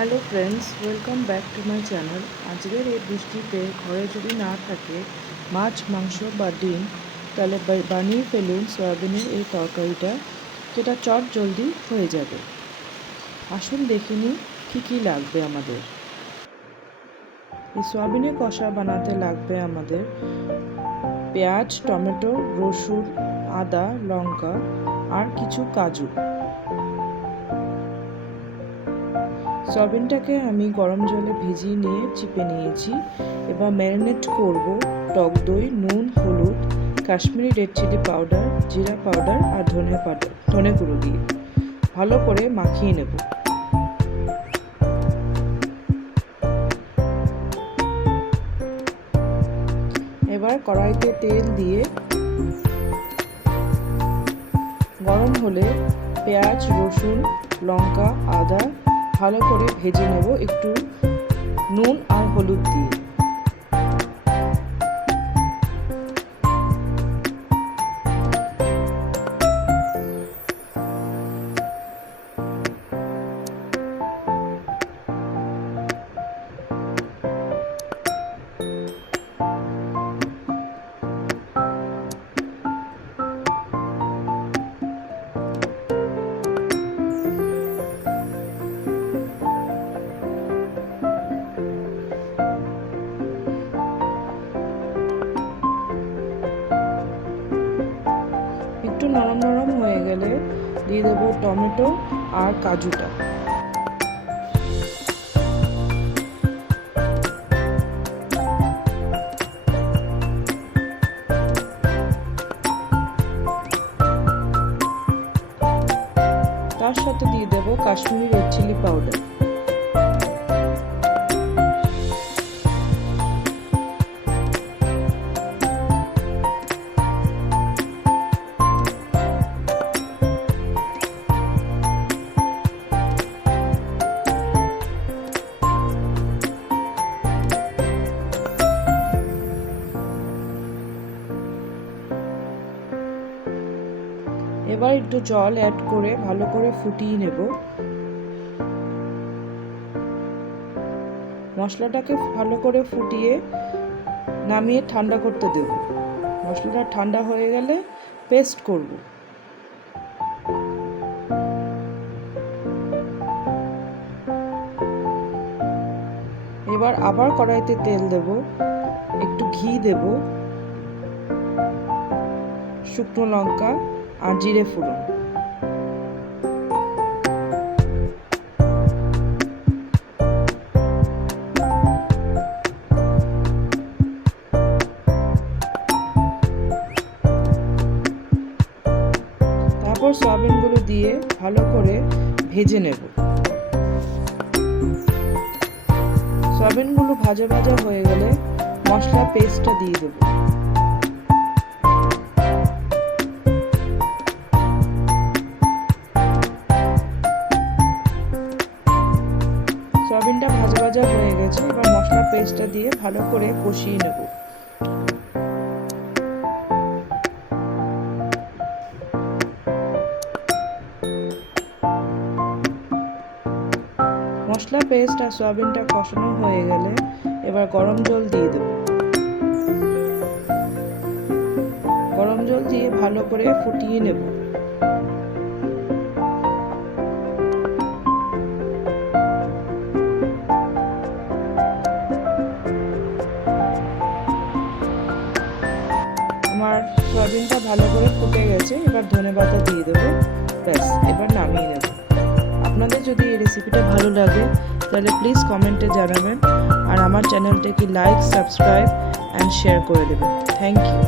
Hello friends, welcome back to my channel. আজকের এই বৃষ্টিতে ঘরে যদি না থাকে মাছ, মাংস বা ডিম, তাহলে বানিয়ে ফেলুন সয়াবিনের এই তরকারিটা, যেটা চট জলদি হয়ে যাবে। আসুন দেখে নিই কী কী লাগবে আমাদের। এই সয়াবিনের কষা বানাতে লাগবে আমাদের পেঁয়াজ, টমেটো, রসুন, আদা, লঙ্কা আর কিছু কাজু। সয়াবিনটাকে আমি গরম জলে ভিজিয়ে নিয়ে চিপে নিয়েছি। এবার ম্যারিনেট করব টক দই, নুন, হলুদ, কাশ্মীরি রেড চিলি পাউডার, জিরা পাউডার আর ধনে গুঁড়ো দিয়ে ভালো করে মাখিয়ে নেব। এবার কড়াইতে তেল দিয়ে গরম হলে পেঁয়াজ, রসুন, লঙ্কা, আদা ভালো করে ভেজে নেব একটু নুন আর হলুদ দিয়ে। একটু নরম নরম হয়ে গেলে দিয়ে দেবো টমেটো আর কাজুটা। তার সাথে দিয়ে দেবো কাশ্মীরি রেড চিলি পাউডার। এবার একটু জল অ্যাড করে ভালো করে ফুটিয়ে নেব। মশলাটাকে ভালো করে ফুটিয়ে নামিয়ে ঠান্ডা করতে দেব। মশলাটা ঠান্ডা হয়ে গেলে পেস্ট করব। এবার আবার কড়াইতে তেল দেব, একটু ঘি দেব, শুকনো লঙ্কা আর জিরে ফোড়ন। তারপর সয়াবিনগুলো দিয়ে ভালো করে ভেজে নেব। সয়াবিনগুলো ভাজা ভাজা হয়ে গেলে মশলা পেস্টটা দিয়ে দেব। সয়াবিনটা ভাজা ভাজা হয়ে গেছে, এবার মশলা পেস্টটা দিয়ে ভালো করে কষিয়ে নেব। মশলা পেস্ট আর সয়াবিনটা কষানো হয়ে গেলে এবার গরম জল দিয়ে দেব। গরম জল দিয়ে ভালো করে ফুটিয়ে নেব। আমার সয়াবিনটা ভালো করে ফুটে গেছে, এবার ধনেপাতা দিয়ে দেবো। ব্যাস, এবার নামিয়ে নেব। আপনাদের যদি এই রেসিপিটা ভালো লাগে তাহলে প্লিজ কমেন্টে জানাবেন আর আমার চ্যানেলটাকে লাইক, সাবস্ক্রাইব অ্যান্ড শেয়ার করে দেবেন। Thank you.